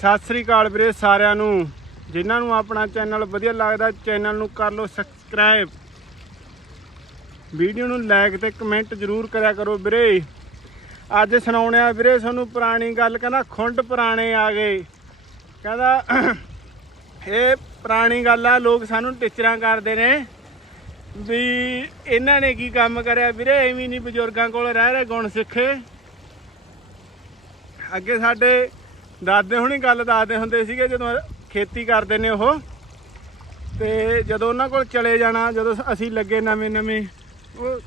ਸਤਿ ਸ੍ਰੀ ਅਕਾਲ ਵੀਰੇ ਸਾਰਿਆਂ ਨੂੰ। ਜਿਨ੍ਹਾਂ ਨੂੰ ਆਪਣਾ ਚੈਨਲ ਵਧੀਆ ਲੱਗਦਾ, ਚੈਨਲ ਨੂੰ ਕਰ ਲਓ ਸਬਸਕ੍ਰਾਈਬ। ਵੀਡੀਓ ਨੂੰ ਲਾਈਕ ਤੇ ਕਮੈਂਟ ਜ਼ਰੂਰ ਕਰਿਆ ਕਰੋ ਵੀਰੇ। ਅੱਜ ਸੁਣਾਉਣੇ ਆ ਵੀਰੇ ਤੁਹਾਨੂੰ ਪੁਰਾਣੀ ਗੱਲ, ਕਹਿੰਦਾ ਖੁੰਡ ਪੁਰਾਣੇ ਆ ਗਏ। ਕਹਿੰਦਾ, ਇਹ ਪੁਰਾਣੀ ਗੱਲ ਆ, ਲੋਕ ਸਾਨੂੰ ਟਿਚਰਾਂ ਕਰਦੇ ਨੇ ਵੀ ਇਹਨਾਂ ਨੇ ਕੀ ਕੰਮ ਕਰਿਆ ਵੀਰੇ, ਐਵੇਂ ਨਹੀਂ ਬਜ਼ੁਰਗਾਂ ਕੋਲ ਰਹਿ ਰਹੇ ਗੁਣ ਸਿੱਖੇ। ਅੱਗੇ ਸਾਡੇ ਦਾਦੇ ਹੁਣੀ ਗੱਲ ਦੱਸਦੇ ਹੁੰਦੇ ਸੀਗੇ ਜਦੋਂ ਖੇਤੀ ਕਰਦੇ ਨੇ ਉਹ। ਤੇ ਜਦੋਂ ਉਹਨਾਂ ਕੋਲ ਚਲੇ ਜਾਣਾ, ਜਦੋਂ ਅਸੀਂ ਲੱਗੇ ਨਵੇਂ ਨਵੇਂ, ਉਹ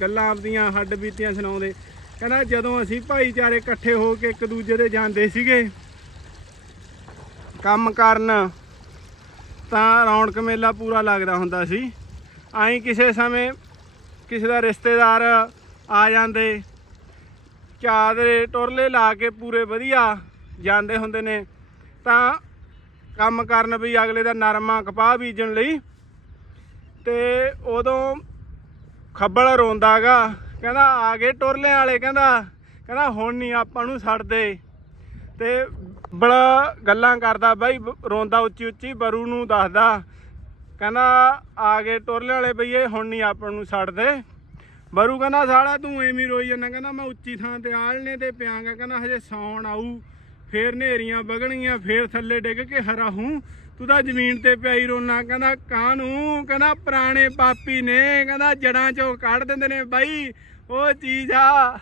ਗੱਲਾਂ ਆਪਦੀਆਂ ਹੱਡ ਬੀਤੀਆਂ ਸੁਣਾਉਂਦੇ। ਕਹਿੰਦਾ ਜਦੋਂ ਅਸੀਂ ਭਾਈਚਾਰੇ ਇਕੱਠੇ ਹੋ ਕੇ ਇੱਕ ਦੂਜੇ ਦੇ ਜਾਂਦੇ ਸੀਗੇ, ਕੰਮ ਕਰਨ, ਤਾਂ ਰੌਣਕ ਮੇਲਾ ਪੂਰਾ ਲੱਗਦਾ ਹੁੰਦਾ ਸੀ। ਆਈ ਕਿਸੇ ਸਮੇਂ ਕਿਸੇ ਦਾ ਰਿਸ਼ਤੇਦਾਰ ਆ ਜਾਂਦੇ, ਚਾਦਰੇ ਟੁਰਲੇ ਲਾ ਕੇ ਪੂਰੇ ਵਧੀਆ ਜਾਂਦੇ ਹੁੰਦੇ ਨੇ, ਤਾਂ ਕੰਮ ਕਰਨ ਵੀ ਅਗਲੇ ਦਾ ਨਰਮਾ ਕਪਾਹ ਬੀਜਣ ਲਈ ਤੇ ਉਦੋਂ ਖੱਬਲ ਰੋਂਦਾਗਾ ਕਹਿੰਦਾ ਆ ਗਏ ਟੁਰਲੇ ਵਾਲੇ, ਕਹਿੰਦਾ ਕਹਿੰਦਾ ਹੁਣ ਨਹੀਂ ਆਪਾਂ ਨੂੰ ਛੱਡਦੇ ਤੇ ਬੜਾ ਗੱਲਾਂ ਕਰਦਾ ਬਾਈ ਬ- ਰੋਂਦਾ ਉੱਚੀ ਉੱਚੀ, ਬਰੂ ਨੂੰ ਦੱਸਦਾ, ਕਹਿੰਦਾ ਆ ਗਏ ਟੁਰਲੇ ਵਾਲੇ ਬਈਏ ਹੁਣ ਨਹੀਂ ਆਪਾਂ ਨੂੰ ਛੱਡਦੇ ਬਰੂ ਕਹਿੰਦਾ, ਸਾਲਾ ਤੂੰ ਐਵੇਂ ਰੋਈ ਜਾਂਦਾ, ਕਹਿੰਦਾ ਮੈਂ ਉੱਚੀ ਥਾਂ ਤੇ ਆਲਣੇ ਤੇ ਪਿਆਂਗਾ, ਕਹਿੰਦਾ ਹਜੇ ਸੌਣ ਆਊ। ਫੇਰ ਨੇਰੀਆਂ ਵਗਣਗੀਆਂ ਫੇਰ ਥੱਲੇ ਡਿੱਗ ਕੇ ਹਰਾ ਹੂੰ। ਤੂੰ ਤਾਂ ਜ਼ਮੀਨ ਤੇ ਪਿਆਈ ਰੋਣਾ ਕਹਿੰਦਾ ਕਾਹਨੂੰ ਕਹਿੰਦਾ, ਪੁਰਾਣੇ ਪਾਪੀ ਨੇ। ਕਹਿੰਦਾ ਜੜਾਂ ਚੋਂ ਕੱਢ ਦਿੰਦੇ ਨੇ ਬਾਈ। ਉਹ ਚੀਜ਼ ਆ।